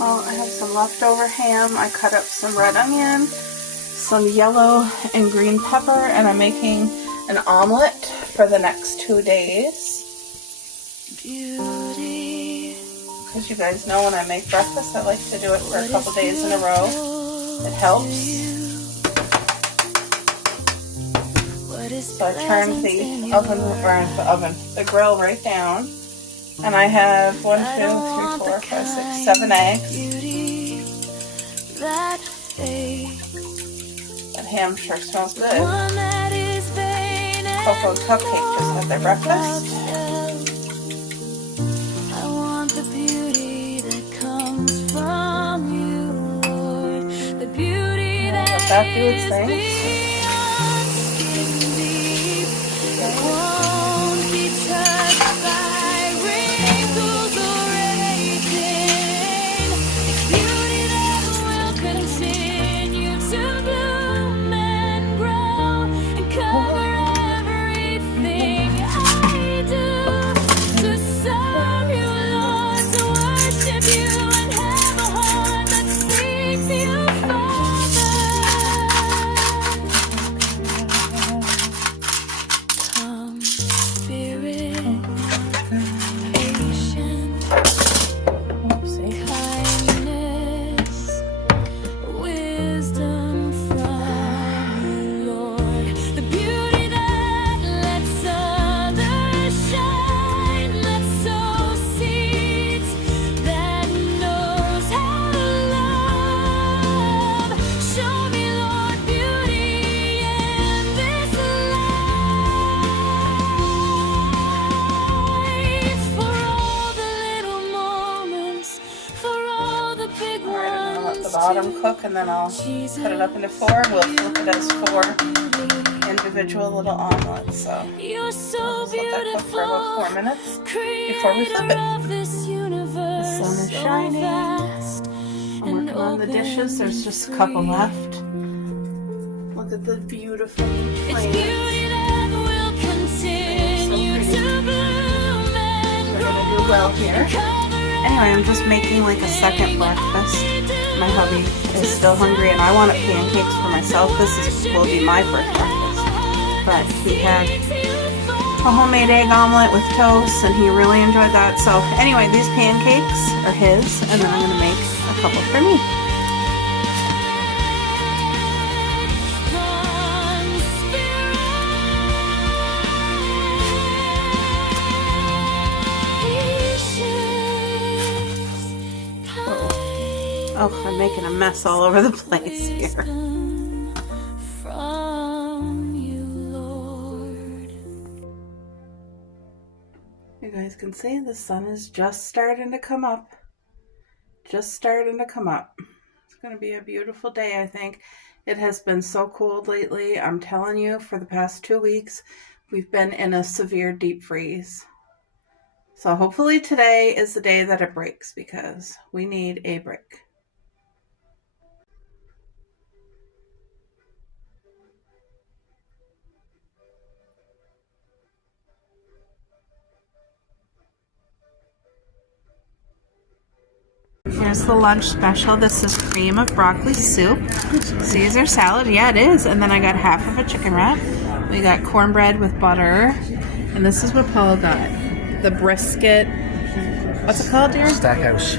Well, I have some leftover ham. I cut up some red onion, some yellow and green pepper, and I'm making an omelet for the next 2 days. Because you guys know when I make breakfast, I like to do it for a couple days in a row. It helps. So I turned the grill right down. And I have 1, 2, 3, 4, 5, 6, 7 eggs. That ham sure smells good. Coco and Cupcake just had their breakfast. Let that do its thing. Bottom cook, and then I'll cut it up into 4. We'll flip it as 4 individual little omelets. So I'll just let that cook for about 4 minutes before we flip it. The sun is shining. I'm working on the dishes. There's just a couple left. Look at the beautiful plants. They're gonna do well here. Anyway, I'm just making like a second breakfast. My hubby is still hungry and I wanted pancakes for myself. This will be my first breakfast. But he had a homemade egg omelet with toast and he really enjoyed that. So anyway, these pancakes are his, and then I'm going to make a couple for me. Oh, I'm making a mess all over the place here. You guys can see the sun is just starting to come up. Just starting to come up. It's going to be a beautiful day, I think. It has been so cold lately. I'm telling you, for the past 2 weeks, we've been in a severe deep freeze. So hopefully today is the day that it breaks, because we need a break. Here's the lunch special. This is cream of broccoli soup, Caesar salad. Yeah, it is. And then I got half of a chicken wrap. We got cornbread with butter. And this is what Paul got. The brisket. What's it called, dear? Stackhouse.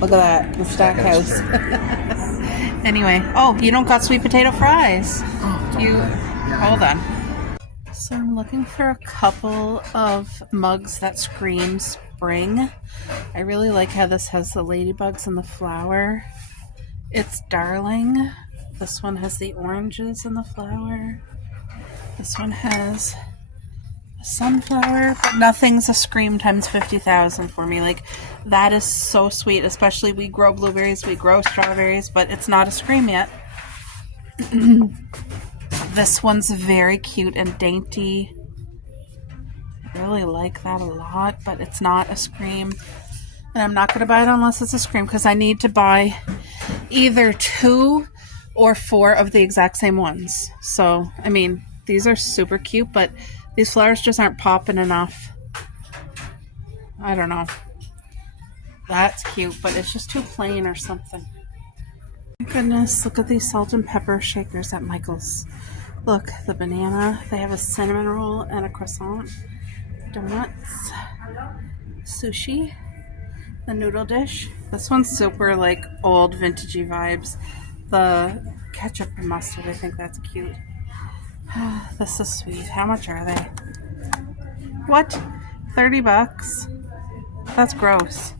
Look at that. The Stackhouse. Anyway. Oh, you don't got sweet potato fries. Hold on. So I'm looking for a couple of mugs that scream spring. I really like how this has the ladybugs and the flower. It's darling. This one has the oranges and the flower. This one has a sunflower, but nothing's a scream times 50,000 for me. Like, that is so sweet. Especially, we grow blueberries, we grow strawberries, but it's not a scream yet. This one's very cute and dainty. I really like that a lot, but it's not a scream. And I'm not going to buy it unless it's a scream, because I need to buy either 2 or 4 of the exact same ones. So, I mean, these are super cute, but these flowers just aren't popping enough. I don't know. That's cute, but it's just too plain or something. My goodness, look at these salt and pepper shakers at Michael's. Look, the banana. They have a cinnamon roll and a croissant. Donuts. Sushi. The noodle dish. This one's super like old vintagey vibes. The ketchup and mustard, I think that's cute. This is sweet. How much are they? What? 30 bucks? That's gross.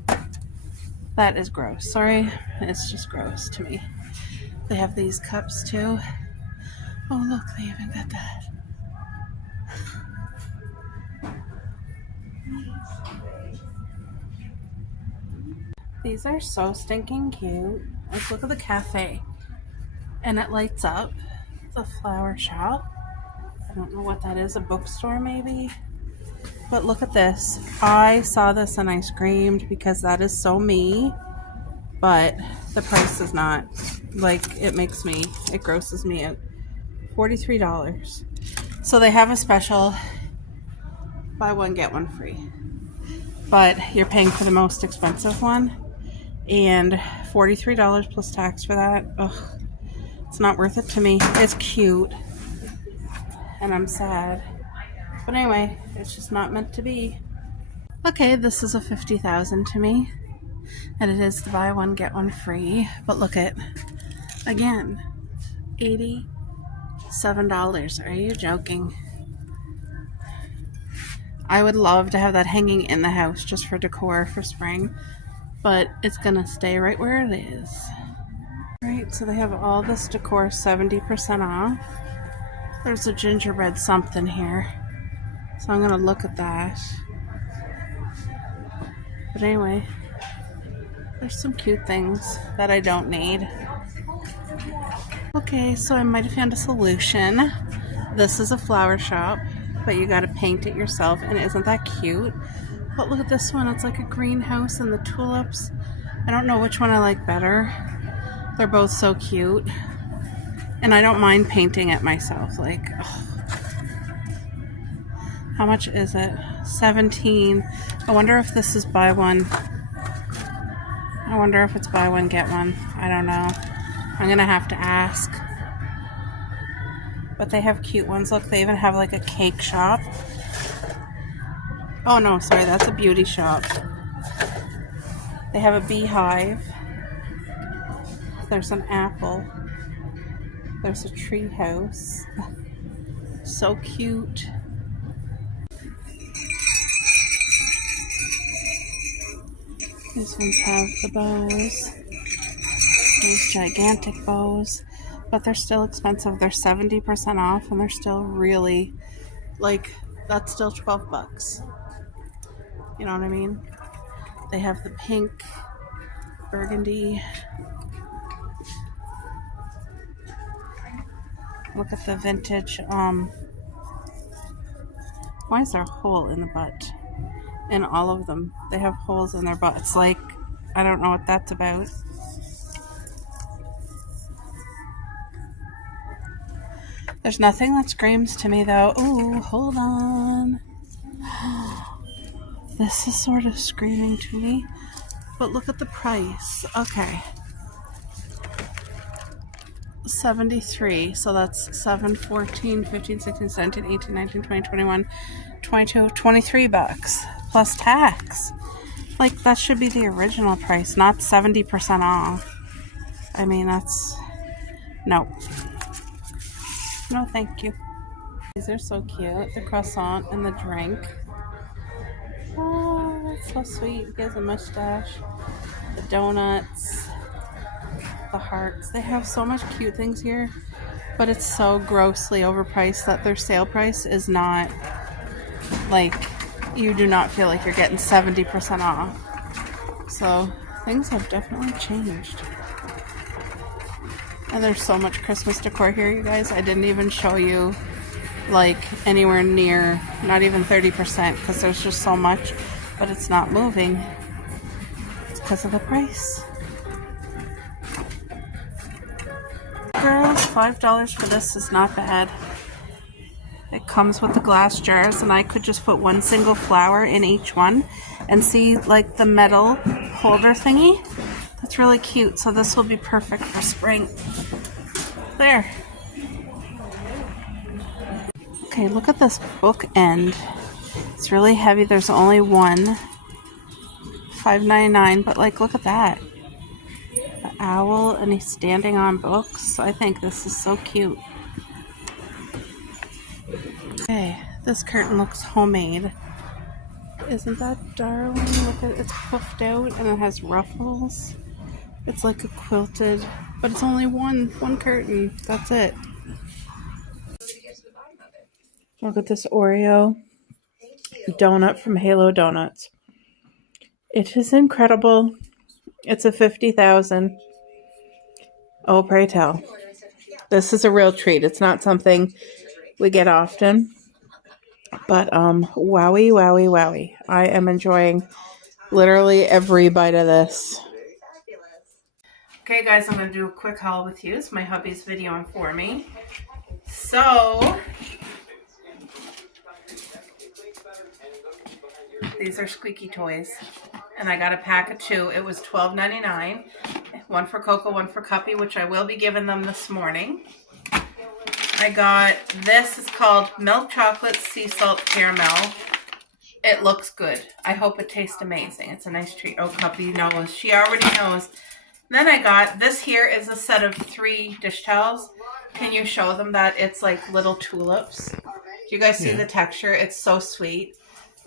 That is gross. Sorry, it's just gross to me. They have these cups too. Oh look, they even got that. These are so stinking cute. Let's look at the cafe. And it lights up. The flower shop. I don't know what that is. A bookstore maybe? But look at this. I saw this and I screamed because that is so me. But the price is not. Like, it grosses me out. $43. So they have a special buy one, get one free. But you're paying for the most expensive one. And $43 plus tax for that. Ugh. It's not worth it to me. It's cute. And I'm sad. But anyway, it's just not meant to be. Okay, this is a $50,000 to me. And it is the buy one, get one free. But look at, again, $87. Are you joking? I would love to have that hanging in the house just for decor for spring. But it's gonna stay right where it is. Right, so they have all this decor 70% off. There's a gingerbread something here. So I'm going to look at that. But anyway, there's some cute things that I don't need. Okay, so I might have found a solution. This is a flower shop, but you got to paint it yourself. And isn't that cute? But look at this one. It's like a greenhouse and the tulips. I don't know which one I like better. They're both so cute. And I don't mind painting it myself. Like, oh. How much is it? $17. I wonder if this is buy one. I wonder if it's buy one, get one. I don't know. I'm going to have to ask. But they have cute ones. Look, they even have like a cake shop. Oh no, sorry, that's a beauty shop. They have a beehive. There's an apple. There's a tree house. So cute. These ones have the bows. These gigantic bows. But they're still expensive. They're 70% off and they're still really, like, that's still 12 bucks. You know what I mean? They have the pink, burgundy. Look at the vintage, why is there a hole in the butt? In all of them. They have holes in their butts. Like, I don't know what that's about. There's nothing that screams to me though. Ooh, hold on. This is sort of screaming to me. But look at the price. Okay. 73, so that's 7, 14, 15, 16, 17, 18, 19, 20, 21, 22, 23 bucks plus tax. Like, that should be the original price, not 70% off. I mean, that's, no. No, thank you. These are so cute, the croissant and the drink. Oh, that's so sweet. He has a mustache. The donuts. The hearts. They have so much cute things here, but it's so grossly overpriced that their sale price is not, like, you do not feel like you're getting 70% off. So things have definitely changed. And there's so much Christmas decor here, you guys. I didn't even show you, like, anywhere near, not even 30%, because there's just so much, but it's not moving. It's because of the price. Girls, $5 for this is not bad. It comes with the glass jars, and I could just put one single flower in each one and see, like, the metal holder thingy. That's really cute. So this will be perfect for spring. There. Okay, look at this bookend. It's really heavy. There's only one. $5.99, but like, look at that. The owl, and he's standing on books. I think this is so cute. Okay, this curtain looks homemade. Isn't that darling? Look at it, it's puffed out and it has ruffles. It's like a quilted, but it's only one curtain. That's it. Look at this Oreo donut from Halo Donuts. It is incredible. It's a 50,000. Oh, pray tell. This is a real treat. It's not something we get often. But wowie, wowie, wowie. I am enjoying literally every bite of this. Okay, guys, I'm going to do a quick haul with you. It's my hubby's videoing for me. So, these are squeaky toys. And I got a pack of 2. It was $12.99. One for Coco, one for Cuppy, which I will be giving them this morning. I got this. It's called Milk Chocolate Sea Salt Caramel. It looks good. I hope it tastes amazing. It's a nice treat. Oh, Cuppy knows. She already knows. Then I got this. Here is a set of 3 dish towels. Can you show them that it's like little tulips? Do you guys see the texture? It's so sweet.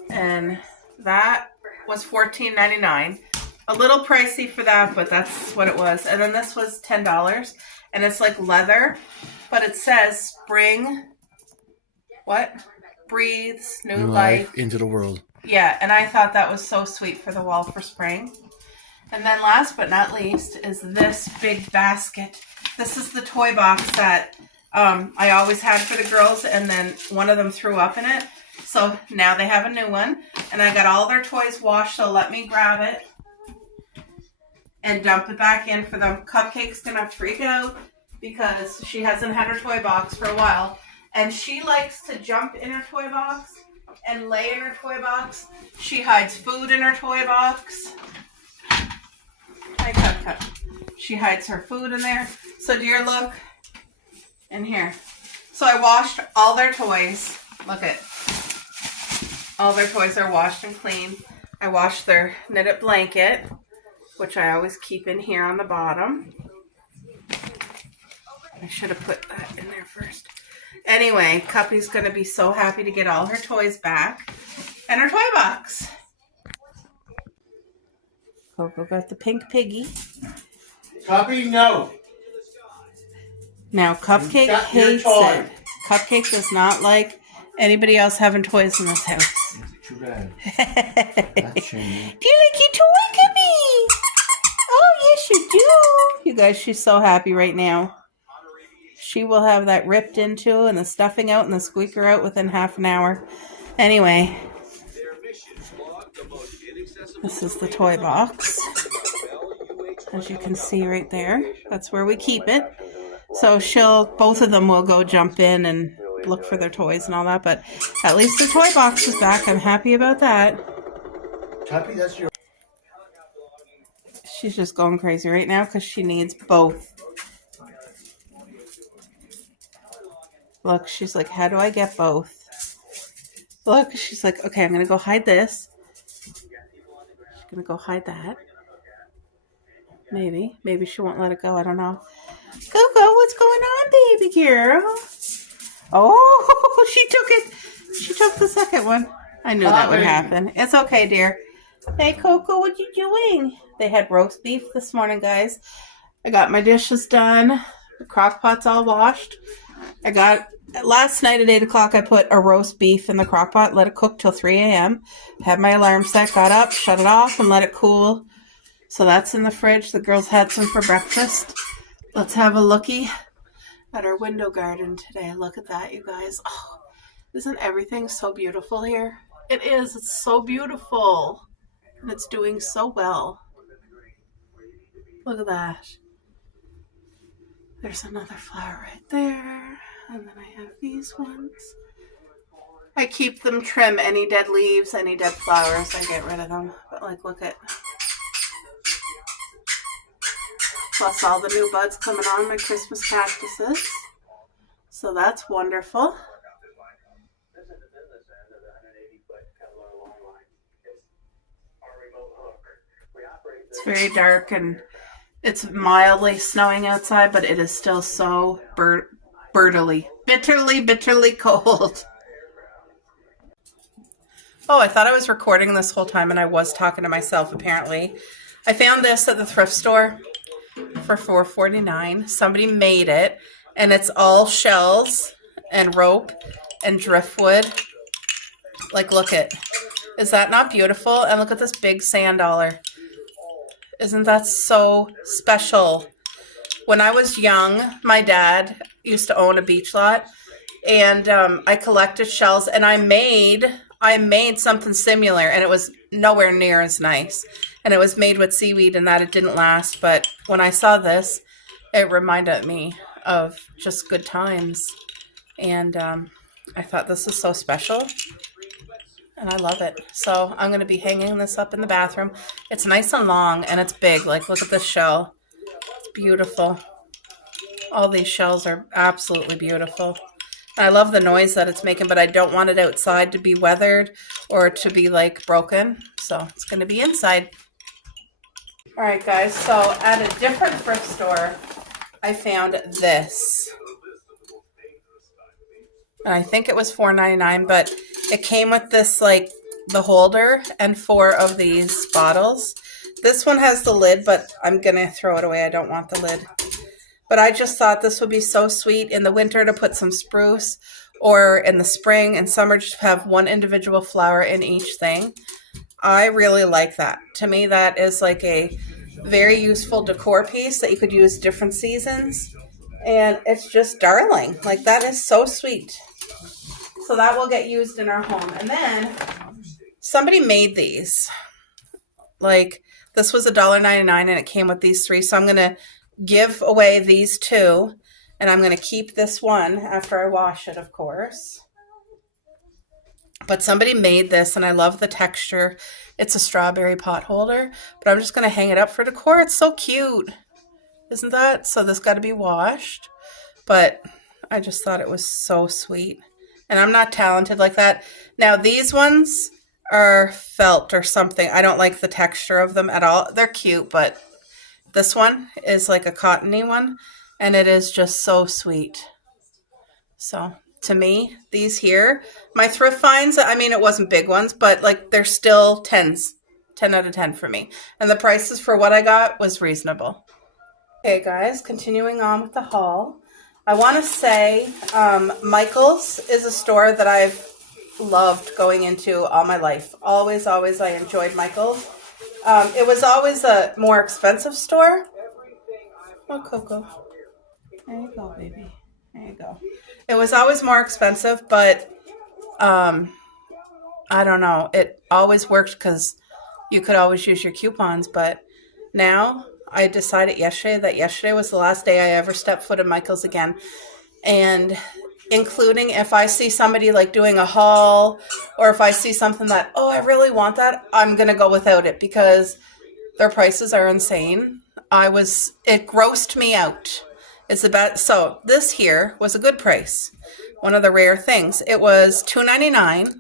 And that was $14.99. A little pricey for that, but that's what it was. And then this was $10. And it's like leather. But it says spring, what? Breathes new life into the world. Yeah, and I thought that was so sweet for the wall for spring. And then last but not least is this big basket. This is the toy box that I always had for the girls, and then one of them threw up in it. So now they have a new one. And I got all their toys washed, so let me grab it and dump it back in for them. Cupcake's gonna freak out because she hasn't had her toy box for a while. And she likes to jump in her toy box and lay in her toy box. She hides food in her toy box. Hi, Cut. She hides her food in there. So dear, look in here. So I washed all their toys. Look at all their toys are washed and clean. I washed their knitted blanket, which I always keep in here on the bottom. I should have put that in there first. Anyway, Cuppy's going to be so happy to get all her toys back. And her toy box. Coco got the pink piggy. Cuppy, no. Now, Cupcake hates it. Cupcake does not like anybody else having toys in this house. Too bad. That's shame. Do you like your toy, Cuppy? Oh, yes, you do. You guys, she's so happy right now. She will have that ripped into and the stuffing out and the squeaker out within half an hour. Anyway, this is the toy box. As you can see right there, that's where we keep it. So both of them will go jump in and look for their toys and all that, but at least the toy box is back. I'm happy about that. Happy, that's your... She's just going crazy right now because she needs both. Look, she's like, how do I get both? Look, she's like, okay, I'm going to go hide this. She's going to go hide that. Maybe she won't let it go. I don't know. Coco, what's going on, baby girl? Oh, she took it. She took the second one. I knew that would happen. It's okay, dear. Hey, Coco, what you doing? They had roast beef this morning, guys. I got my dishes done. The crock pot's all washed. Last night at 8 o'clock, I put a roast beef in the crock pot, let it cook till 3 a.m. Had my alarm set, got up, shut it off, and let it cool. So that's in the fridge. The girls had some for breakfast. Let's have a looky at our window garden today. Look at that, you guys. Oh, isn't everything so beautiful here? It is. It's so beautiful. And it's doing so well. Look at that. There's another flower right there. And then I have these ones. I keep them trim. Any dead leaves, any dead flowers, I get rid of them. But like, look at plus all the new buds coming on my Christmas cactuses. So that's wonderful. It's very dark and it's mildly snowing outside, but it is still so bitterly cold. Oh, I thought I was recording this whole time and I was talking to myself apparently. I found this at the thrift store for $4.49. Somebody made it and it's all shells and rope and driftwood. Like, look it. Is that not beautiful? And look at this big sand dollar. Isn't that so special? When I was young, my dad used to own a beach lot, and I collected shells, and I made something similar, and it was nowhere near as nice. And it was made with seaweed, and that it didn't last. But when I saw this, it reminded me of just good times, and I thought this is so special. And I love it. So I'm going to be hanging this up in the bathroom. It's nice and long and it's big. Like, look at this shell. It's beautiful. All these shells are absolutely beautiful. And I love the noise that it's making, but I don't want it outside to be weathered or to be like broken. So it's going to be inside. All right, guys. So at a different thrift store, I found this. And I think it was $4.99, but it came with this, like, the holder and 4 of these bottles. This one has the lid, but I'm going to throw it away. I don't want the lid. But I just thought this would be so sweet in the winter to put some spruce, or in the spring and summer just have one individual flower in each thing. I really like that. To me, that is like a very useful decor piece that you could use different seasons. And it's just darling. Like, that is so sweet. So that will get used in our home. And then somebody made these. Like, this was $1.99 and it came with these 3. So I'm going to give away these 2. And I'm going to keep this one after I wash it, of course. But somebody made this and I love the texture. It's a strawberry pot holder. But I'm just going to hang it up for decor. It's so cute. Isn't that? So this got to be washed. But I just thought it was so sweet. And I'm not talented like that. Now, these ones are felt or something. I don't like the texture of them at all. They're cute, but this one is like a cottony one. And it is just so sweet. So, to me, these here, my thrift finds, I mean, it wasn't big ones, but like they're still 10s. 10 out of 10 for me. And the prices for what I got was reasonable. Okay, guys, continuing on with the haul. I want to say Michael's is a store that I've loved going into all my life. Always, I enjoyed Michael's. It was always a more expensive store. Oh, Coco. There you go, baby. There you go. It was always more expensive, but I don't know. It always worked because you could always use your coupons, but now I decided yesterday was the last day I ever stepped foot in Michael's again. And including if I see somebody like doing a haul or if I see something that, oh, I really want that, I'm going to go without it because their prices are insane. It grossed me out. So this here was a good price. One of the rare things. It was $2.99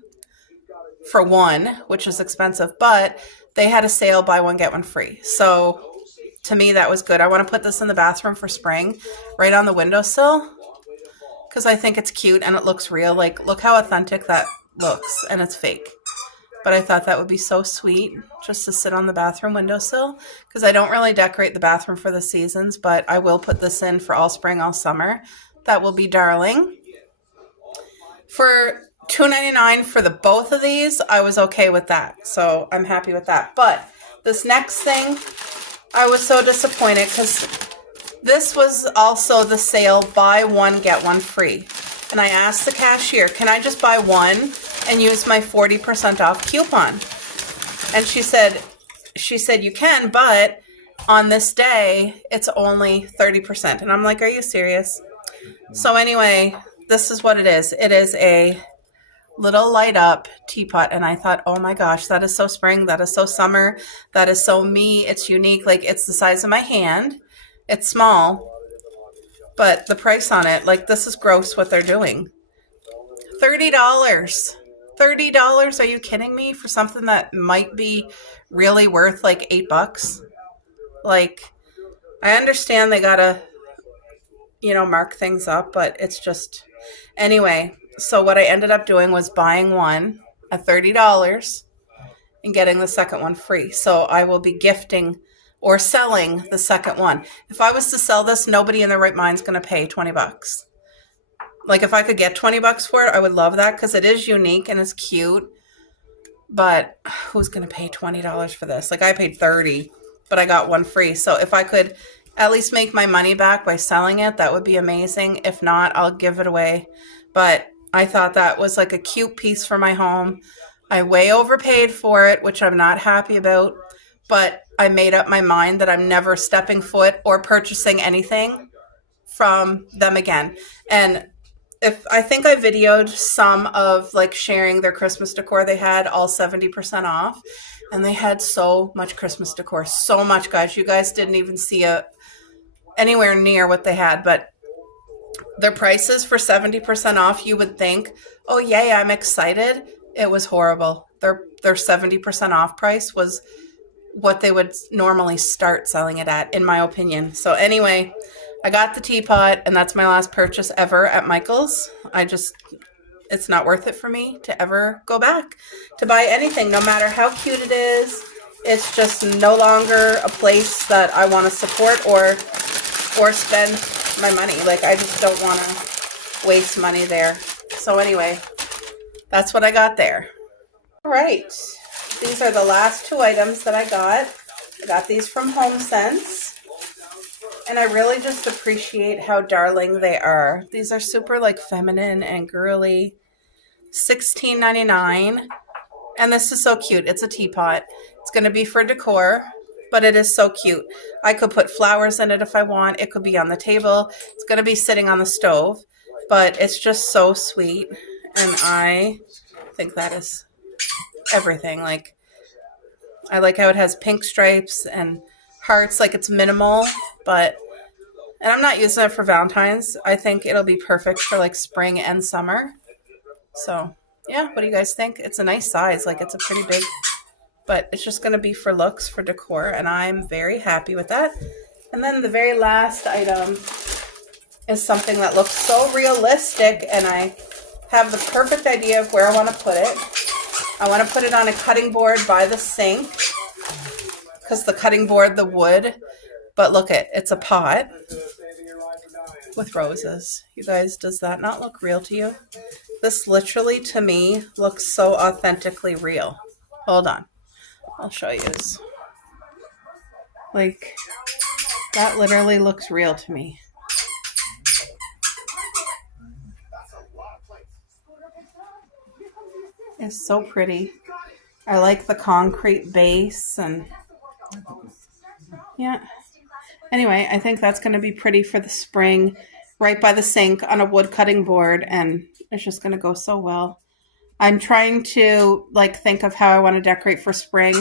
for one, which is expensive, but they had a sale, buy one, get one free. So to me, that was good. I want to put this in the bathroom for spring, right on the windowsill, because I think it's cute and it looks real. Like, look how authentic that looks, and it's fake. But I thought that would be so sweet just to sit on the bathroom windowsill, because I don't really decorate the bathroom for the seasons, but I will put this in for all spring, all summer. That will be darling. For $2.99 for the both of these, I was okay with that. So I'm happy with that. But this next thing, I was so disappointed because this was also the sale, buy one, get one free. And I asked the cashier, can I just buy one and use my 40% off coupon? And she said, you can, but on this day, it's only 30%. And I'm like, are you serious? So anyway, this is what it is. It is a little light up teapot, and I thought, oh my gosh, that is so spring, that is so summer, that is so me, it's unique. Like, it's the size of my hand, It's small, but the price on it, like, this is gross what they're doing. $30. $30. Are you kidding me? For something that might be really worth like $8. Like, I understand they gotta, mark things up, but it's just, anyway. So what I ended up doing was buying one at $30 and getting the second one free. So I will be gifting or selling the second one. If I was to sell this, nobody in their right mind is going to pay $20. Like, if I could get $20 for it, I would love that, because it is unique and it's cute. But who's going to pay $20 for this? Like, I paid $30, but I got one free. So if I could at least make my money back by selling it, that would be amazing. If not, I'll give it away. But I thought that was like a cute piece for my home. I way overpaid for it, which I'm not happy about. But I made up my mind that I'm never stepping foot or purchasing anything from them again. And I think I videoed some of like sharing their Christmas decor they had, all 70% off. And they had so much Christmas decor, so much, guys. You guys didn't even see anywhere near what they had, but their prices for 70% off, you would think, oh yay, I'm excited. It was horrible. Their 70% off price was what they would normally start selling it at, in my opinion. So anyway, I got the teapot, and that's my last purchase ever at Michael's. It's not worth it for me to ever go back to buy anything, no matter how cute it is. It's just no longer a place that I want to support or spend my money. Like, I just don't want to waste money there. So anyway, that's what I got there. All right. These are the last two items that I got. I got these from HomeSense. And I really just appreciate how darling they are. These are super like feminine and girly. $16.99. And this is so cute. It's a teapot. It's going to be for decor, but it is so cute. I could put flowers in it if I want. It could be on the table. It's going to be sitting on the stove, but it's just so sweet. And I think that is everything. Like, I like how it has pink stripes and hearts. Like, it's minimal, and I'm not using it for Valentine's. I think it'll be perfect for like spring and summer. So yeah, what do you guys think? It's a nice size. Like, it's a pretty big, but it's just going to be for looks, for decor, and I'm very happy with that. And then the very last item is something that looks so realistic, and I have the perfect idea of where I want to put it. I want to put it on a cutting board by the sink, because the cutting board, the wood, but look it's a pot with roses. You guys, does that not look real to you? This literally, to me, looks so authentically real. Hold on. I'll show you this. Like, that literally looks real to me. It's so pretty. I like the concrete base, and yeah. Anyway, I think that's going to be pretty for the spring, right by the sink on a wood cutting board, and it's just going to go so well. I'm trying to like think of how I want to decorate for spring.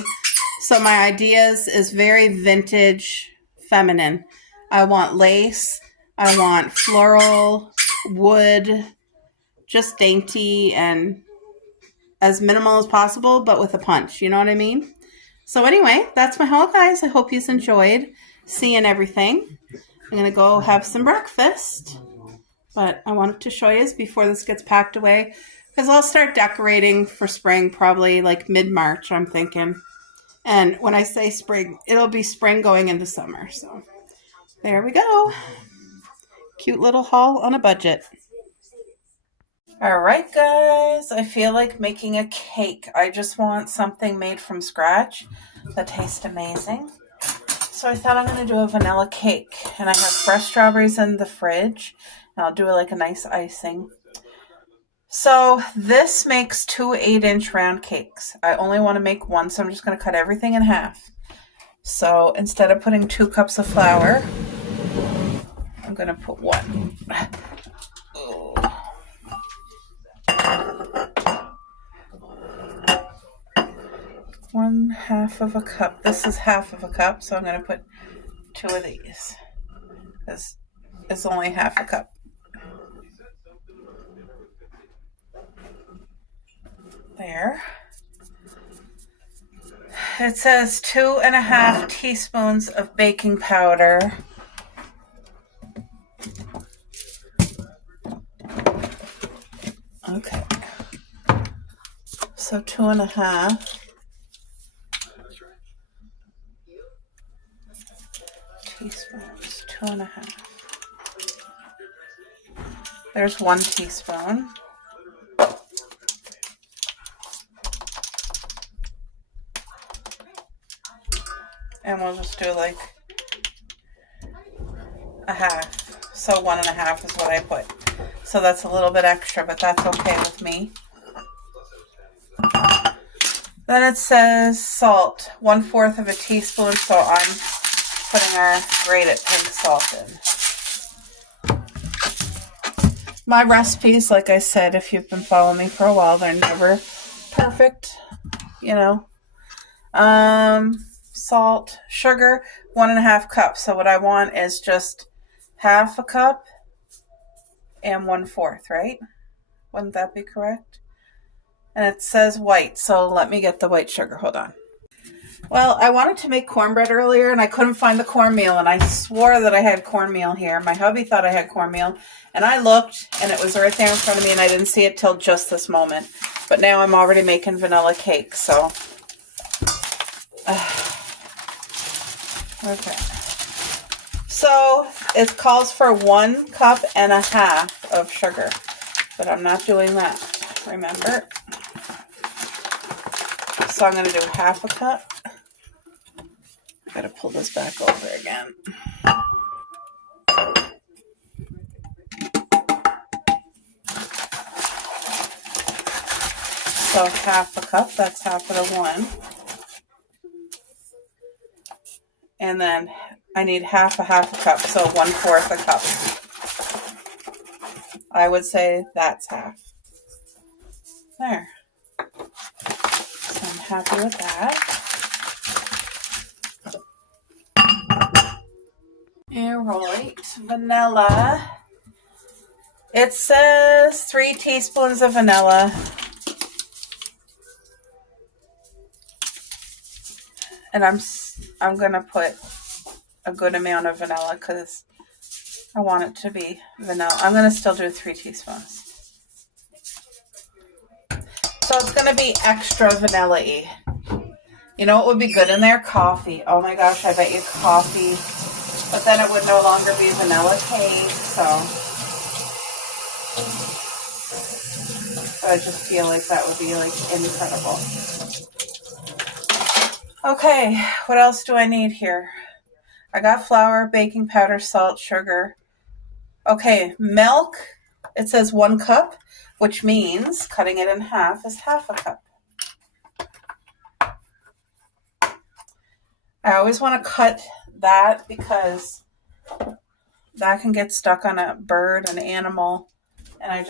So my ideas is very vintage, feminine. I want lace. I want floral, wood, just dainty and as minimal as possible, but with a punch. You know what I mean? So anyway, that's my haul, guys. I hope you enjoyed seeing everything. I'm going to go have some breakfast, but I wanted to show you before this gets packed away, because I'll start decorating for spring probably like mid-March, I'm thinking. And when I say spring, it'll be spring going into summer. So there we go. Cute little haul on a budget. All right, guys, I feel like making a cake. I just want something made from scratch that tastes amazing. So I thought I'm going to do a vanilla cake, and I have fresh strawberries in the fridge, and I'll do like a nice icing. So this makes 2 8-inch round cakes. I only want to make one, so I'm just going to cut everything in half. So instead of putting 2 cups of flour, I'm going to put 1. 1/2 of a cup. This is 1/2 of a cup, so I'm going to put 2 of these. because it's only half a cup. There. It says 2.5 teaspoons of baking powder. Okay. So 2.5 teaspoons. 2.5. There's 1 teaspoon. And we'll just do like a half. So 1.5 is what I put. So that's a little bit extra, but that's okay with me. Then it says salt, 1/4 of a teaspoon. So I'm putting our grated pink salt in. My recipes, like I said, if you've been following me for a while, they're never perfect, you know. Salt, sugar, 1.5 cups. So what I want is just half a cup and 1/4, right? Wouldn't that be correct? And it says white, so let me get the white sugar. Hold on. Well, I wanted to make cornbread earlier, and I couldn't find the cornmeal, and I swore that I had cornmeal here. My hubby thought I had cornmeal, and I looked, and it was right there in front of me, and I didn't see it till just this moment. But now I'm already making vanilla cake, so... Okay. So it calls for 1.5 cups of sugar, but I'm not doing that, remember? So I'm going to do half a cup. I got to pull this back over again. So half a cup, that's half of the 1. And then I need half a cup, so 1/4 a cup. I would say that's half. There. So I'm happy with that. Alright, vanilla. It says 3 teaspoons of vanilla. And I'm going to put a good amount of vanilla because I want it to be vanilla. I'm going to still do 3 teaspoons. So it's going to be extra vanilla-y. You know what would be good in there? Coffee. Oh my gosh, I bet you coffee. But then it would no longer be vanilla cake, so I just feel like that would be like incredible. Okay, what else do I need here? I got flour, baking powder, salt, sugar. Okay, milk. It says 1 cup, which means cutting it in half is half a cup. I always want to cut that because that can get stuck on a bird, an animal, and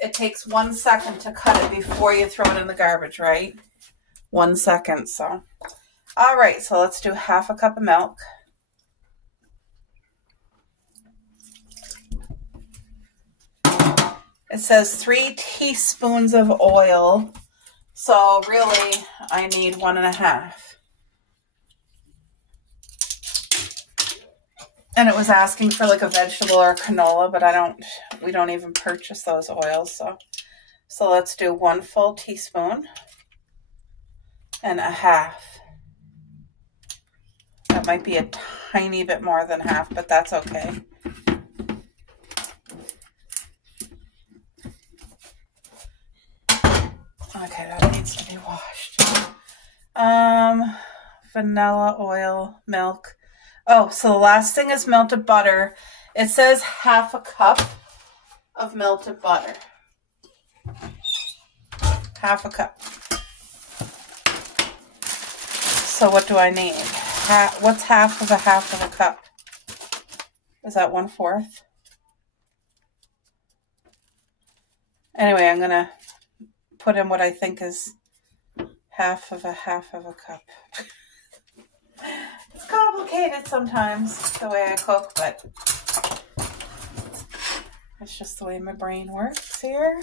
it takes 1 second to cut it before you throw it in the garbage, right? 1 second, so. All right, so let's do half a cup of milk. It says 3 teaspoons of oil, so really I need 1.5. And it was asking for like a vegetable or a canola, but we don't even purchase those oils, so let's do 1 full teaspoon and a half. That might be a tiny bit more than half, but that's okay. Okay, that needs to be washed. Vanilla oil, milk. Oh, so the last thing is melted butter. It says half a cup of melted butter. Half a cup. So what do I need? What's half of a cup? Is that 1/4? Anyway, I'm going to put in what I think is half of a cup. complicated sometimes the way I cook, but it's just the way my brain works here.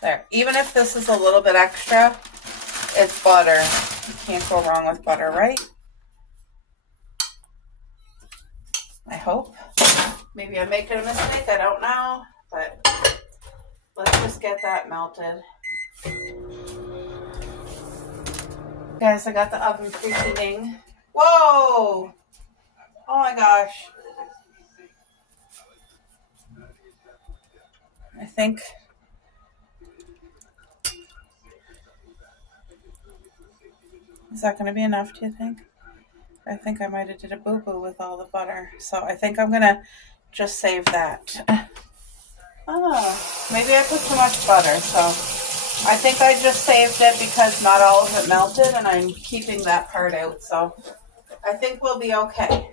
There. Even if this is a little bit extra, it's butter. You can't go wrong with butter, right? I hope. Maybe I'm making a mistake. I don't know. But let's just get that melted. Guys, I got the oven preheating. Whoa! Oh my gosh. I think... Is that going to be enough, do you think? I think I might have did a boo-boo with all the butter. So I think I'm going to just save that. Oh, maybe I put too much butter. So I think I just saved it because not all of it melted and I'm keeping that part out. So I think we'll be okay.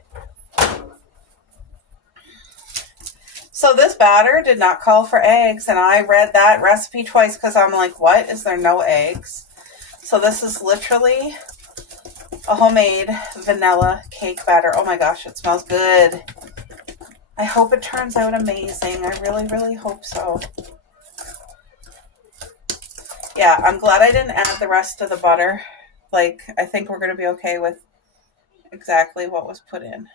So this batter did not call for eggs. And I read that recipe twice because I'm like, what? Is there no eggs? So this is literally a homemade vanilla cake batter. Oh my gosh, it smells good. I hope it turns out amazing. I really, really hope so. Yeah, I'm glad I didn't add the rest of the butter. Like, I think we're going to be okay with exactly what was put in.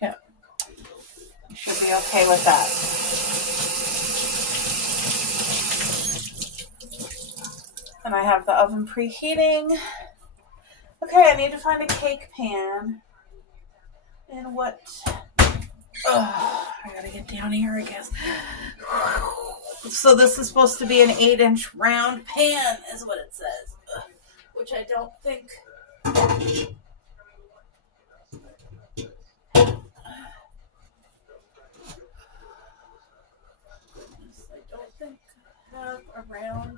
Yeah. You should be okay with that. And I have the oven preheating. Okay, I need to find a cake pan. And what? Oh, I gotta get down here, I guess. So this is supposed to be an 8-inch round pan, is what it says. Which I don't think... I don't think I have a round...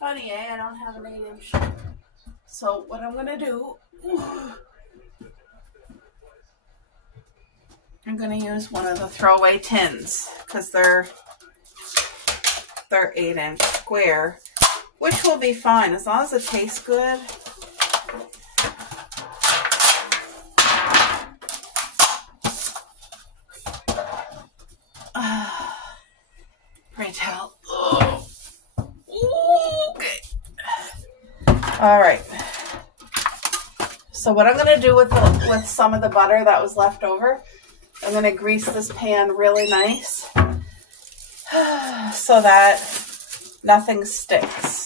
Funny, eh? I don't have an 8-inch. So what I'm gonna do, I'm gonna use one of the throwaway tins because they're 8-inch square, which will be fine as long as it tastes good. Pray tell. Okay. All right. So what I'm going to do with some of the butter that was left over, I'm going to grease this pan really nice so that nothing sticks.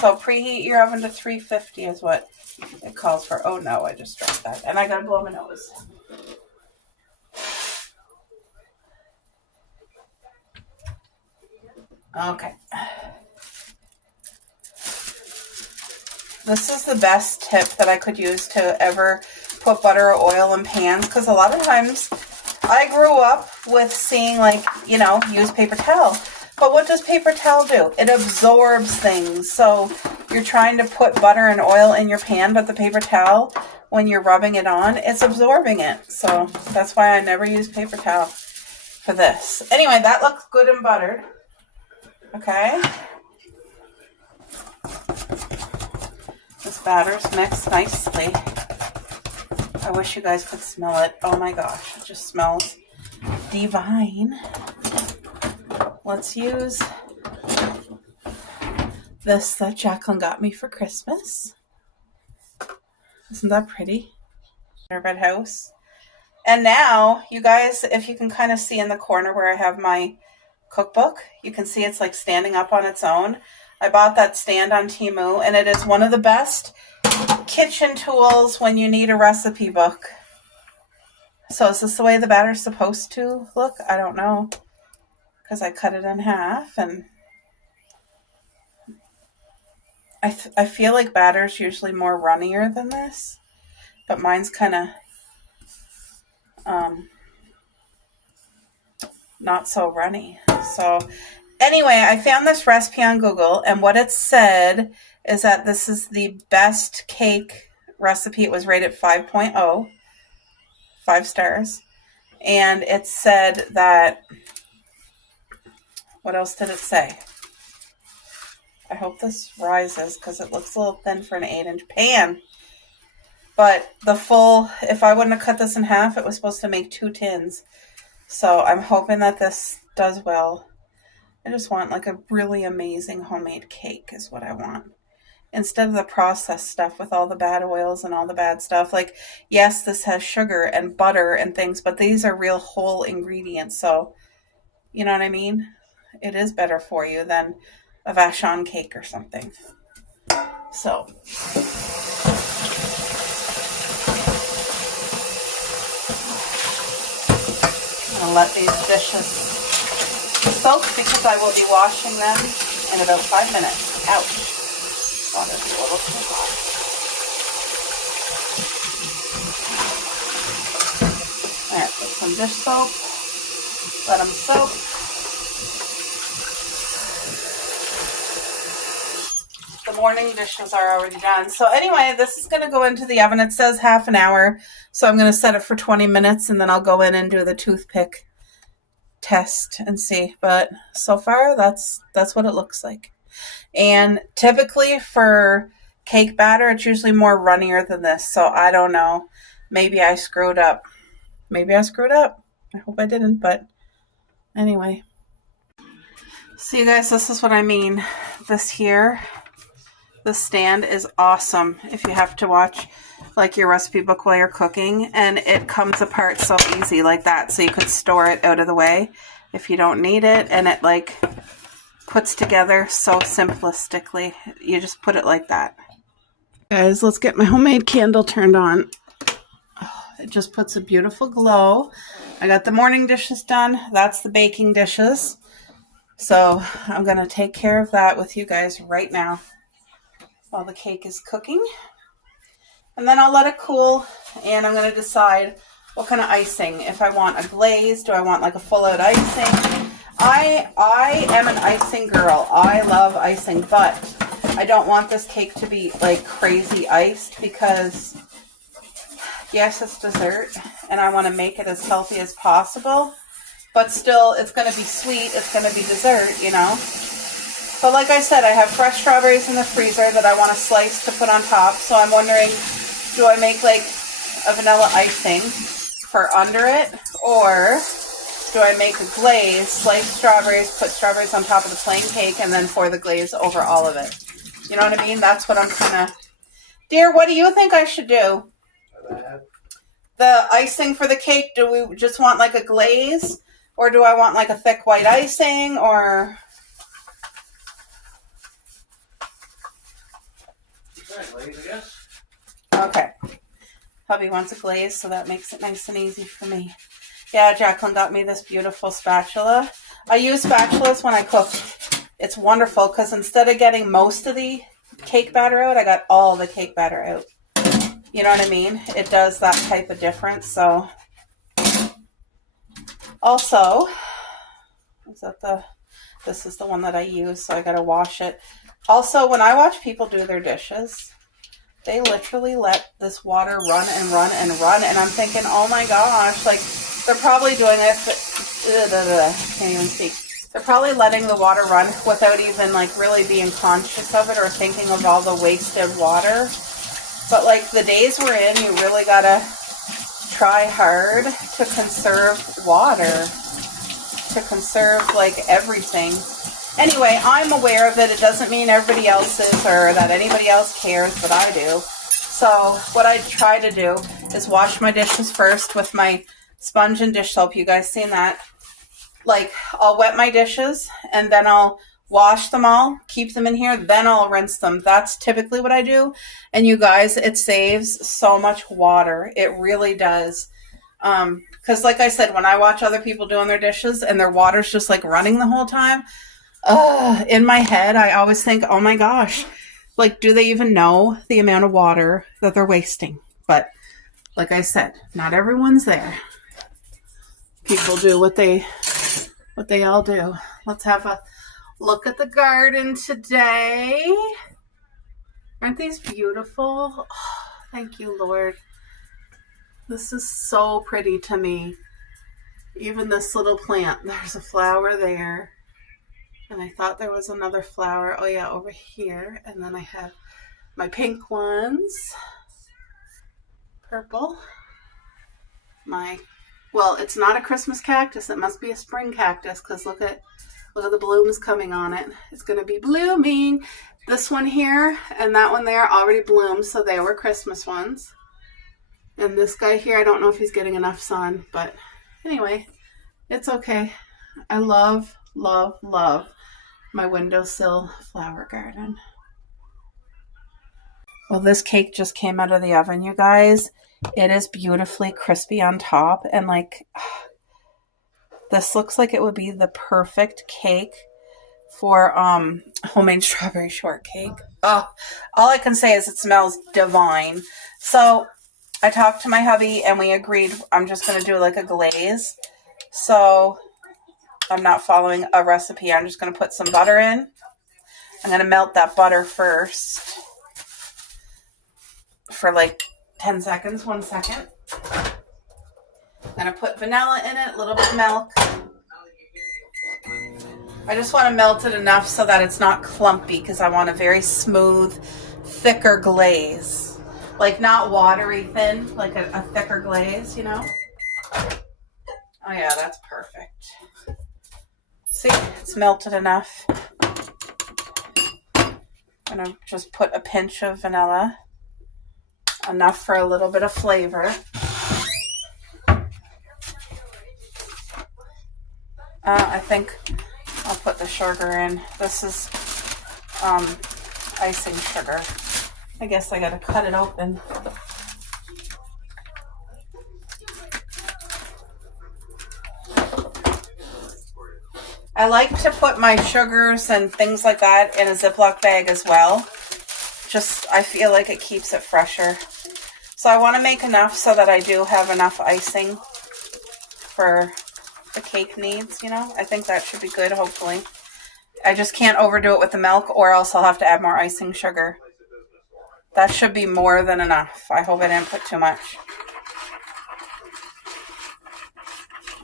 So preheat your oven to 350 is what it calls for. Oh no, I just dropped that. And I got to blow my nose. Okay. This is the best tip that I could use to ever put butter or oil in pans, because a lot of times I grew up with seeing, like, you know, use paper towel. But what does paper towel do? It absorbs things. So you're trying to put butter and oil in your pan, but the paper towel, when you're rubbing it on, it's absorbing it. So that's why I never use paper towel for this. Anyway, that looks good and buttered. Okay. This batter's mixed nicely. I wish you guys could smell it. Oh my gosh, it just smells divine. Let's use this that Jacqueline got me for Christmas. Isn't that pretty? Our red house. And now, you guys, if you can kind of see in the corner where I have my cookbook, you can see it's like standing up on its own. I bought that stand on Temu, and it is one of the best kitchen tools when you need a recipe book. So is this the way the batter's supposed to look? I don't know, because I cut it in half, and I feel like batter's usually more runnier than this, but mine's kind of not so runny. So anyway, I found this recipe on Google, and what it said is that this is the best cake recipe. It was rated 5.0, 5 stars. And it said that, what else did it say? I hope this rises because it looks a little thin for an 8-inch pan. But the full, if I wouldn't have cut this in half, it was supposed to make 2 tins. So I'm hoping that this does well. I just want like a really amazing homemade cake is what I want. Instead of the processed stuff with all the bad oils and all the bad stuff. Like, yes, this has sugar and butter and things, but these are real whole ingredients. So, you know what I mean? It is better for you than a Vachon cake or something. So, I'm going to let these dishes soak because I will be washing them in about 5 minutes. Ouch. Oh, that's a little too hot. Alright, put some dish soap. Let them soak. The morning dishes are already done. So anyway, this is going to go into the oven. It says half an hour. So I'm going to set it for 20 minutes and then I'll go in and do the toothpick test and see. But so far, that's what it looks like. And typically for cake batter, it's usually more runnier than this. So I don't know. Maybe I screwed up. I hope I didn't, but anyway. So you guys, this is what I mean. This here, the stand is awesome if you have to watch like your recipe book while you're cooking. And it comes apart so easy like that. So you could store it out of the way if you don't need it. And it like puts together so simplistically. You just put it like that. Guys, let's get my homemade candle turned on. Oh, it just puts a beautiful glow. I got the morning dishes done. That's the baking dishes. So I'm going to take care of that with you guys right now while the cake is cooking. And then I'll let it cool and I'm going to decide what kind of icing. If I want a glaze, do I want like a full out icing? I am an icing girl. I love icing, but I don't want this cake to be like crazy iced because yes, it's dessert and I want to make it as healthy as possible, but still it's going to be sweet. It's going to be dessert, you know. But like I said, I have fresh strawberries in the freezer that I want to slice to put on top. So I'm wondering, do I make like a vanilla icing for under it, or do I make a glaze, slice strawberries, put strawberries on top of the plain cake, and then pour the glaze over all of it? You know what I mean? That's what I'm kind of... Dear, what do you think I should do? The icing for the cake, do we just want like a glaze? Or do I want like a thick white icing? Or... Glaze, I guess. Okay. Hubby wants a glaze, so that makes it nice and easy for me. Yeah, Jacqueline got me this beautiful spatula. I use spatulas when I cook. It's wonderful because instead of getting most of the cake batter out, I got all the cake batter out. You know what I mean? It does that type of difference. So, also, this is the one that I use, so I got to wash it. Also, when I watch people do their dishes, they literally let this water run and run and run, and I'm thinking, oh my gosh, like, they're probably doing this, can't even speak. They're probably letting the water run without even, like, really being conscious of it or thinking of all the wasted water. But, like, the days we're in, you really gotta try hard to conserve water, to conserve, like, everything. Anyway, I'm aware of it. It doesn't mean everybody else is or that anybody else cares, but I do. So what I try to do is wash my dishes first with my sponge and dish soap. You guys seen that? Like, I'll wet my dishes and then I'll wash them all, keep them in here, then I'll rinse them. That's typically what I do. And you guys, it saves so much water. It really does. Because like I said, when I watch other people doing their dishes and their water's just like running the whole time, in my head, I always think, oh my gosh, like, do they even know the amount of water that they're wasting? But like I said, not everyone's there. people do what they all do. Let's have a look at the garden today. Aren't these beautiful? Oh, thank you, Lord. This is so pretty to me. Even this little plant, there's a flower there. And I thought there was another flower. Oh yeah, over here. And then I have my pink ones. Purple. Well, it's not a Christmas cactus. It must be a spring cactus because look at the blooms coming on it. It's going to be blooming. This one here and that one there already bloomed, so they were Christmas ones. And this guy here, I don't know if he's getting enough sun, but anyway, it's okay. I love, love, love my windowsill flower garden. Well, this cake just came out of the oven, you guys. It is beautifully crispy on top, and like, this looks like it would be the perfect cake for homemade strawberry shortcake. Oh, all I can say is it smells divine. So I talked to my hubby and we agreed I'm just going to do like a glaze. So I'm not following a recipe. I'm just going to put some butter in. I'm going to melt that butter first for like 10 seconds, 1 second. I'm going to put vanilla in it, a little bit of milk. I just want to melt it enough so that it's not clumpy because I want a very smooth, thicker glaze. Like not watery thin, like a thicker glaze, you know? Oh yeah, that's perfect. See, it's melted enough. I'm going to just put a pinch of vanilla. Enough for a little bit of flavor. I think I'll put the sugar in. This is icing sugar. I guess I gotta cut it open. I like to put my sugars and things like that in a Ziploc bag as well. Just, I feel like it keeps it fresher. So I want to make enough so that I do have enough icing for the cake needs, you know. I think that should be good, hopefully. I just can't overdo it with the milk or else I'll have to add more icing sugar. That should be more than enough. I hope I didn't put too much.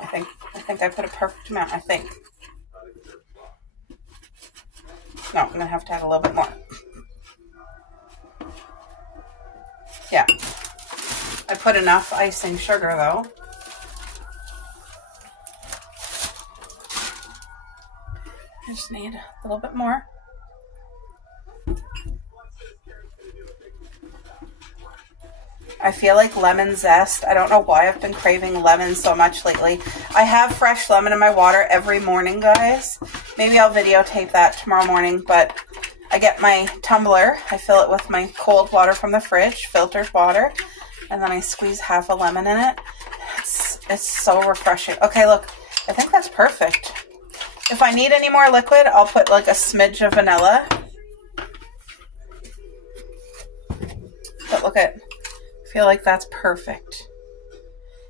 I think I put a perfect amount, I think. No, I'm going to have to add a little bit more. Yeah. I put enough icing sugar though. I just need a little bit more. I feel like lemon zest. I don't know why I've been craving lemon so much lately. I have fresh lemon in my water every morning, guys. Maybe I'll videotape that tomorrow morning, but I get my tumbler. I fill it with my cold water from the fridge, filtered water, and then I squeeze half a lemon in it. It's so refreshing. Okay, look, I think that's perfect. If I need any more liquid, I'll put like a smidge of vanilla. But look at, I feel like that's perfect.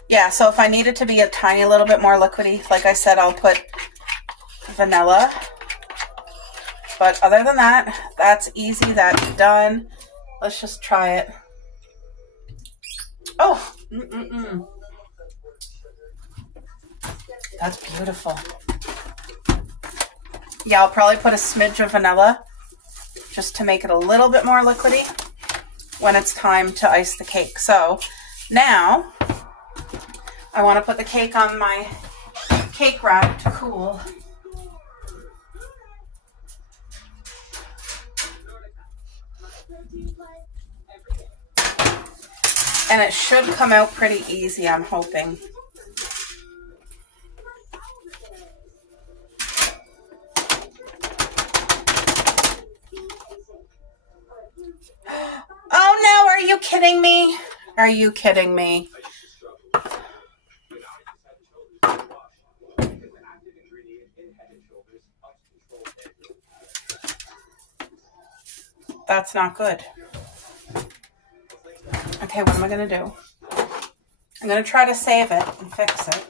Yeah, so if I need it to be a tiny little bit more liquidy, like I said, I'll put vanilla. But other than that, that's easy, that's done. Let's just try it. Oh, That's beautiful. Yeah, I'll probably put a smidge of vanilla just to make it a little bit more liquidy when it's time to ice the cake. So now I want to put the cake on my cake rack to cool. And it should come out pretty easy, I'm hoping. Oh no, are you kidding me? Are you kidding me? That's not good. Okay, what am I going to do? I'm going to try to save it and fix it.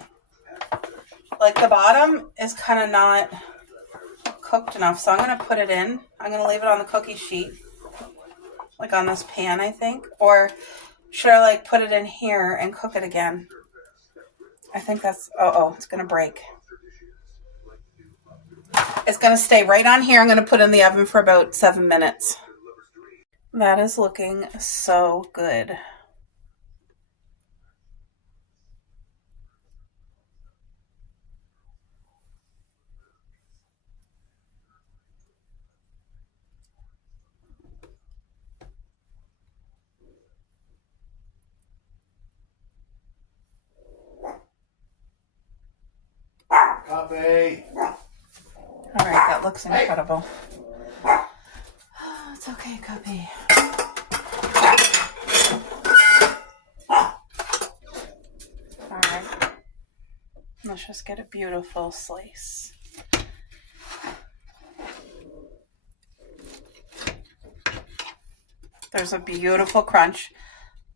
Like the bottom is kind of not cooked enough, so I'm going to put it in. I'm going to leave it on the cookie sheet, like on this pan, I think. Or should I like put it in here and cook it again? I think that's, it's going to break. It's going to stay right on here. I'm going to put it in the oven for about 7 minutes. That is looking so good. Copy. All right, that looks incredible. Oh, it's okay, Cubby. All right, let's just get a beautiful slice. There's a beautiful crunch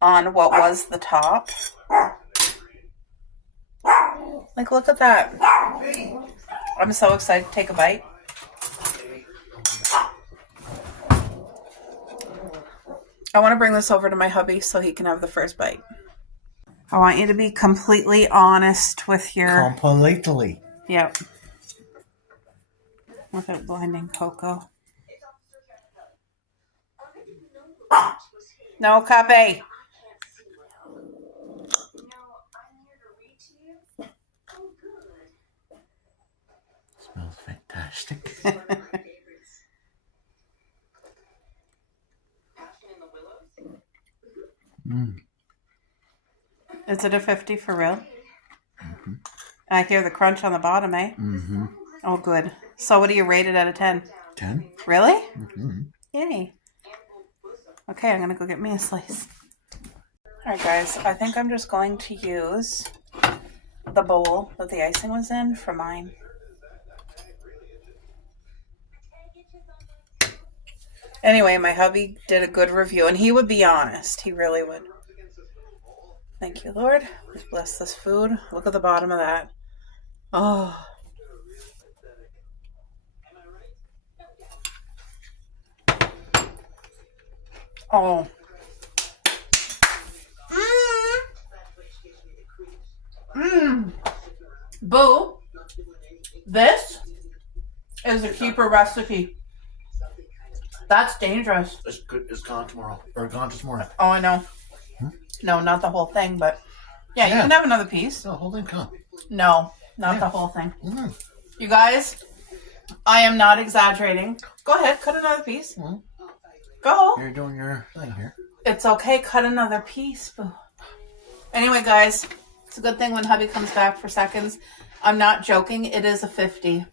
on what was the top. Like, look at that. I'm so excited to take a bite. I want to bring this over to my hubby so he can have the first bite. I want you to be completely honest with your... Completely. Yep. Without blinding Coco. No, Cape. Smells fantastic. Is it a 50 for real? Mm-hmm. I hear the crunch on the bottom, eh? Mm-hmm. Oh, good. So what do you rate it out of 10? 10. Really? Mm-hmm. Yay. Okay, I'm going to go get me a slice. All right, guys. I think I'm just going to use the bowl that the icing was in for mine. Anyway, my hubby did a good review, and he would be honest. He really would. Thank you, Lord. Please bless this food. Look at the bottom of that. Oh. Oh. Boo. This is a keeper recipe. That's dangerous. It's good. It's gone tomorrow. Or gone this morning. Oh, I know. No, not the whole thing, but yeah, you can have another piece. No, the whole thing come. No, not the whole thing. Mm-hmm. You guys, I am not exaggerating. Go ahead, cut another piece. Mm-hmm. Go. You're doing your thing here. It's okay, cut another piece. Boo. Anyway, guys, it's a good thing when hubby comes back for seconds. I'm not joking. It is a 50.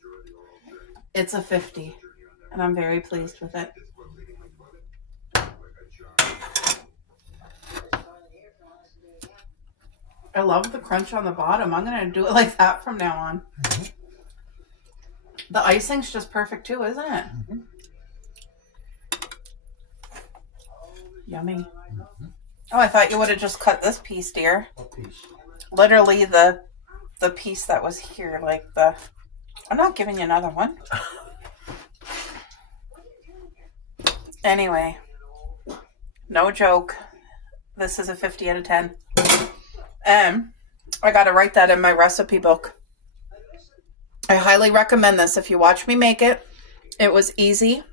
It's a 50. And I'm very pleased with it. I love the crunch on the bottom. I'm going to do it like that from now on. Mm-hmm. The icing's just perfect too, isn't it? Mm-hmm. Yummy. Mm-hmm. Oh, I thought you would have just cut this piece, dear. What piece? Literally the piece that was here, like the... I'm not giving you another one. Anyway, no joke. This is a 50 out of 10. And I got to write that in my recipe book. I highly recommend this. If you watch me make it, it was easy.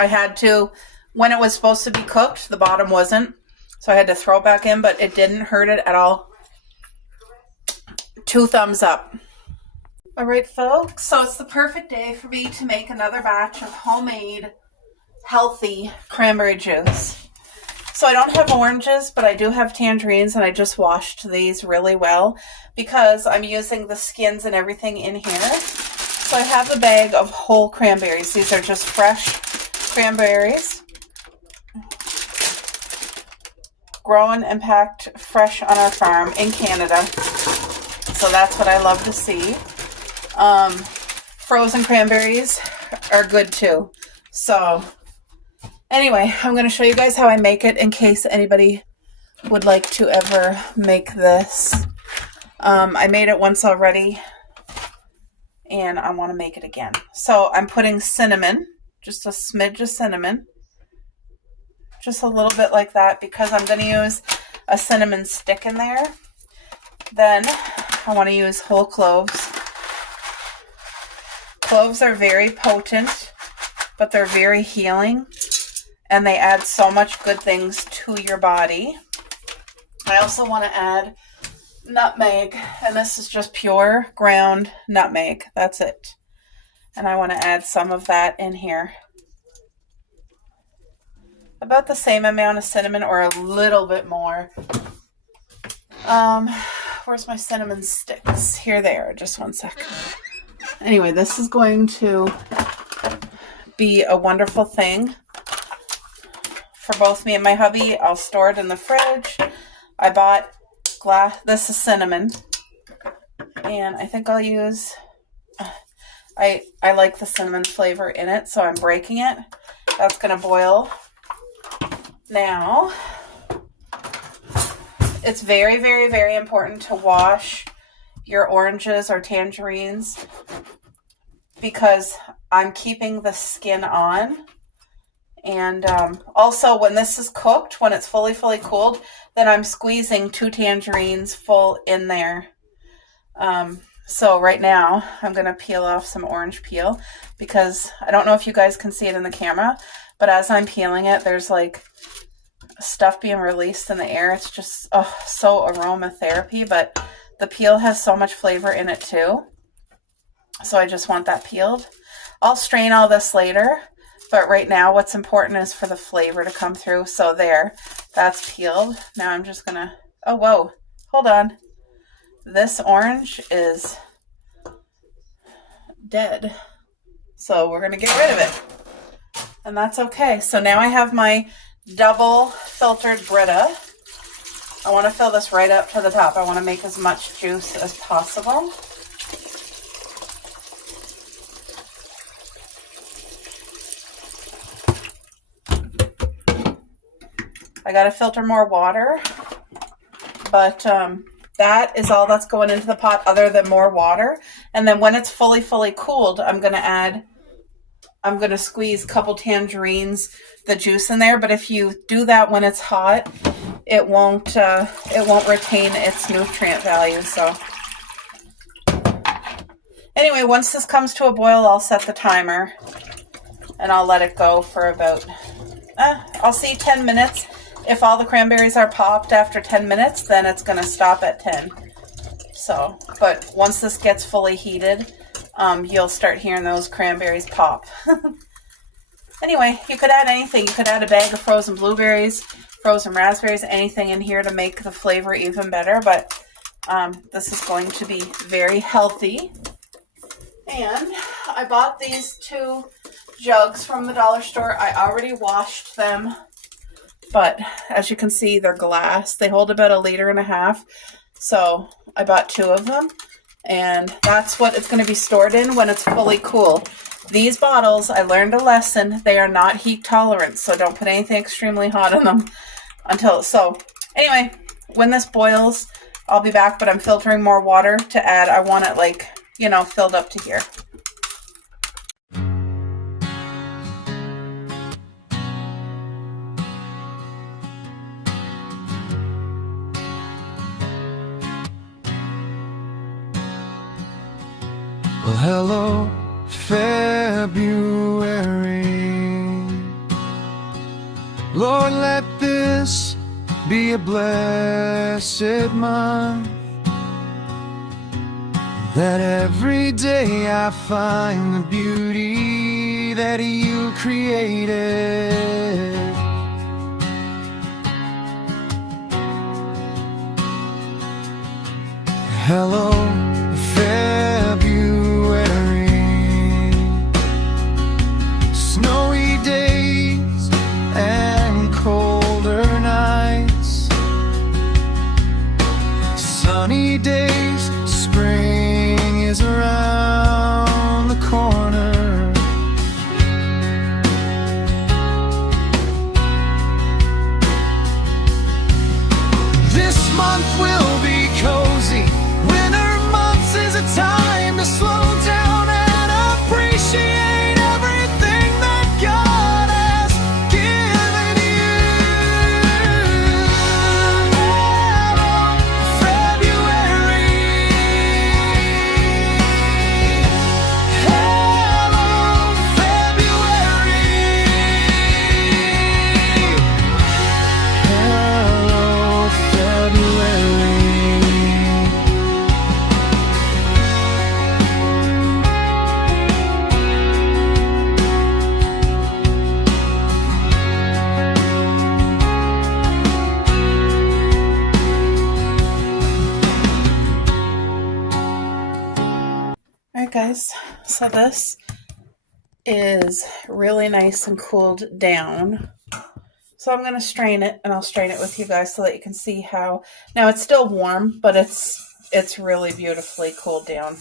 I had to, when it was supposed to be cooked, the bottom wasn't. So I had to throw it back in, but it didn't hurt it at all. 2 thumbs up. All right, folks. So it's the perfect day for me to make another batch of homemade, healthy cranberry juice. So I don't have oranges, but I do have tangerines, and I just washed these really well because I'm using the skins and everything in here. So I have a bag of whole cranberries. These are just fresh cranberries. Grown and packed fresh on our farm in Canada. So that's what I love to see. Frozen cranberries are good too. So anyway, I'm going to show you guys how I make it in case anybody would like to ever make this. I made it once already. and I want to make it again. So I'm putting cinnamon, just a smidge of cinnamon, just a little bit like that, because I'm going to use a cinnamon stick in there. Then I want to use whole cloves. Cloves are very potent, but they're very healing, and they add so much good things to your body. I also want to add nutmeg, and this is just pure ground nutmeg. That's it. And I want to add some of that in here. About the same amount of cinnamon or a little bit more. Where's my cinnamon sticks? Here they are. Just one second. Anyway, this is going to be a wonderful thing for both me and my hubby. I'll store it in the fridge. I bought glass. This is cinnamon, and I think I'll use. I like the cinnamon flavor in it, so I'm breaking it. That's gonna boil. Now, it's very, very, very important to wash your oranges or tangerines, because I'm keeping the skin on. And also, when this is cooked, when it's fully cooled, then I'm squeezing 2 tangerines full in there. So right now, I'm going to peel off some orange peel, because I don't know if you guys can see it in the camera, but as I'm peeling it, there's like stuff being released in the air. It's just so aromatherapy, but the peel has so much flavor in it too. So I just want that peeled. I'll strain all this later, but right now what's important is for the flavor to come through. So there, that's peeled. Now I'm just gonna, oh whoa, hold on. This orange is dead. So we're gonna get rid of it. And that's okay. So now I have my double filtered Brita. I want to fill this right up to the top. I want to make as much juice as possible. I got to filter more water, but that is all that's going into the pot other than more water. And then when it's fully cooled, I'm going to squeeze a couple tangerines, the juice in there. But if you do that when it's hot, it won't retain its nutrient value. So anyway, once this comes to a boil, I'll set the timer and I'll let it go for about, I'll see 10 minutes. If all the cranberries are popped after 10 minutes, then it's going to stop at 10. So, but once this gets fully heated, you'll start hearing those cranberries pop. Anyway, you could add anything. You could add a bag of frozen blueberries, frozen raspberries, anything in here to make the flavor even better. But this is going to be very healthy. And I bought these 2 jugs from the dollar store. I already washed them, but as you can see, they're glass. They hold about 1.5 liters. So I bought 2 of them, and that's what it's going to be stored in when it's fully cool. These bottles, I learned a lesson. They are not heat tolerant, so don't put anything extremely hot in them until. So anyway, when this boils, I'll be back, but I'm filtering more water to add. I want it like, you know, filled up to here. Well, hello, February. Lord, let this be a blessed month, that every day I find the beauty that you created. Hello, February. Snowy days and colder nights, sunny days, spring is around the corner. This month will be cozy, winter Alright guys, so this is really nice and cooled down. So I'm going to strain it, and I'll strain it with you guys so that you can see how. Now it's still warm, but it's really beautifully cooled down.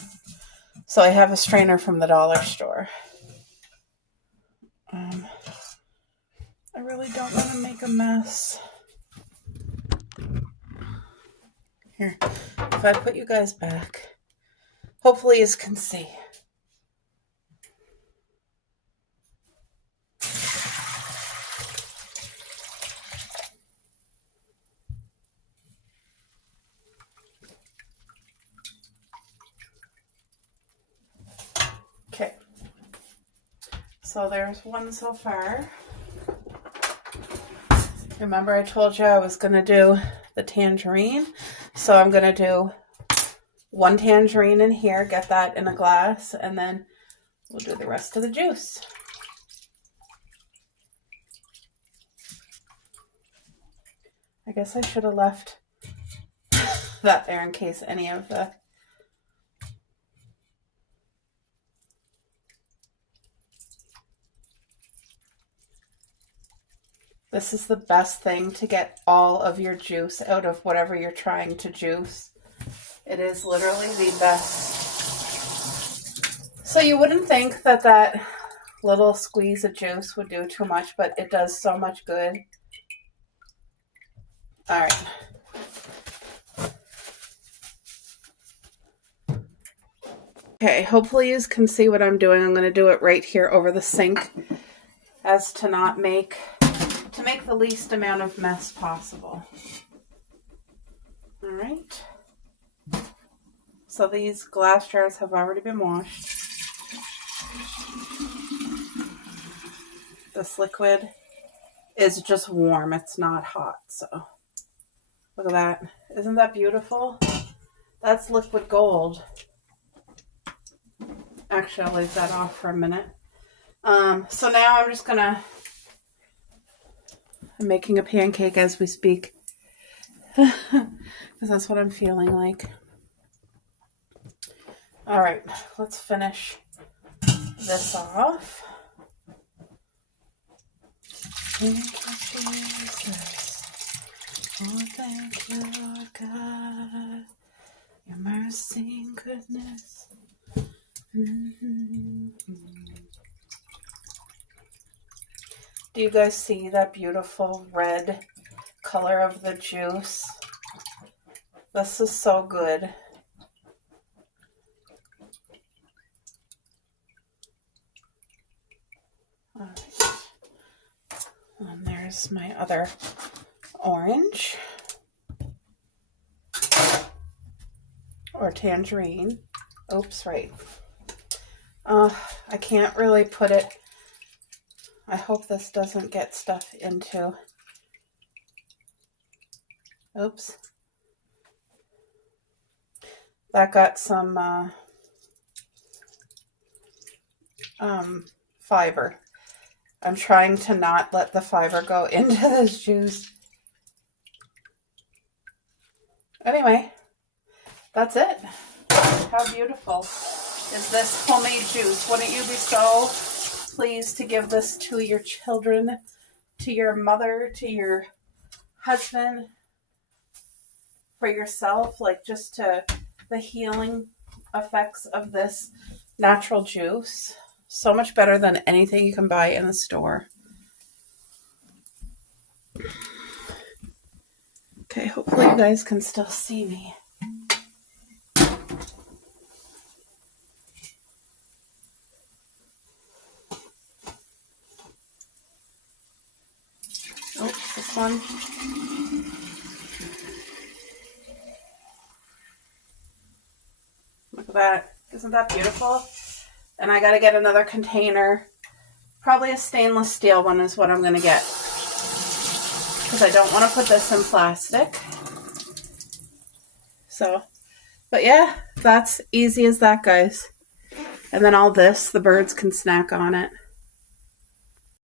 So I have a strainer from the dollar store. I really don't want to make a mess. Here, if I put you guys back, hopefully you can see. Okay, so there's one so far. Remember I told you I was going to do the tangerine, so I'm going to do one tangerine in here, get that in a glass, and then we'll do the rest of the juice. I guess I should have left that there in case any of the This is the best thing to get all of your juice out of whatever you're trying to juice. It is literally the best. So you wouldn't think that that little squeeze of juice would do too much, but it does so much good. All right. Okay, hopefully you can see what I'm doing. I'm going to do it right here over the sink as to not make the least amount of mess possible. All right. So these glass jars have already been washed. This liquid is just warm. It's not hot. So look at that. Isn't that beautiful? That's liquid gold. Actually, I'll leave that off for a minute. So now I'm just gonna, I'm making a pancake as we speak. Because that's what I'm feeling like. All right, let's finish this off. Thank you, Jesus. Oh, thank you, Lord God. Your mercy and goodness. Do you guys see that beautiful red color of the juice? This is so good. All right. And there's my other orange or tangerine. Oops, right. I can't really put it. I hope this doesn't get stuff into. Oops. That got some fiber. I'm trying to not let the fiber go into this juice. Anyway, that's it. How beautiful is this homemade juice? Wouldn't you be so pleased to give this to your children, to your mother, to your husband, for yourself, like just to the healing effects of this natural juice? So much better than anything you can buy in the store. Okay, hopefully you guys can still see me. Oh, this one. Look at that. Isn't that beautiful? And I got to get another container. Probably a stainless steel one is what I'm going to get. Because I don't want to put this in plastic. So, but yeah, that's easy as that, guys. And then all this, the birds can snack on it.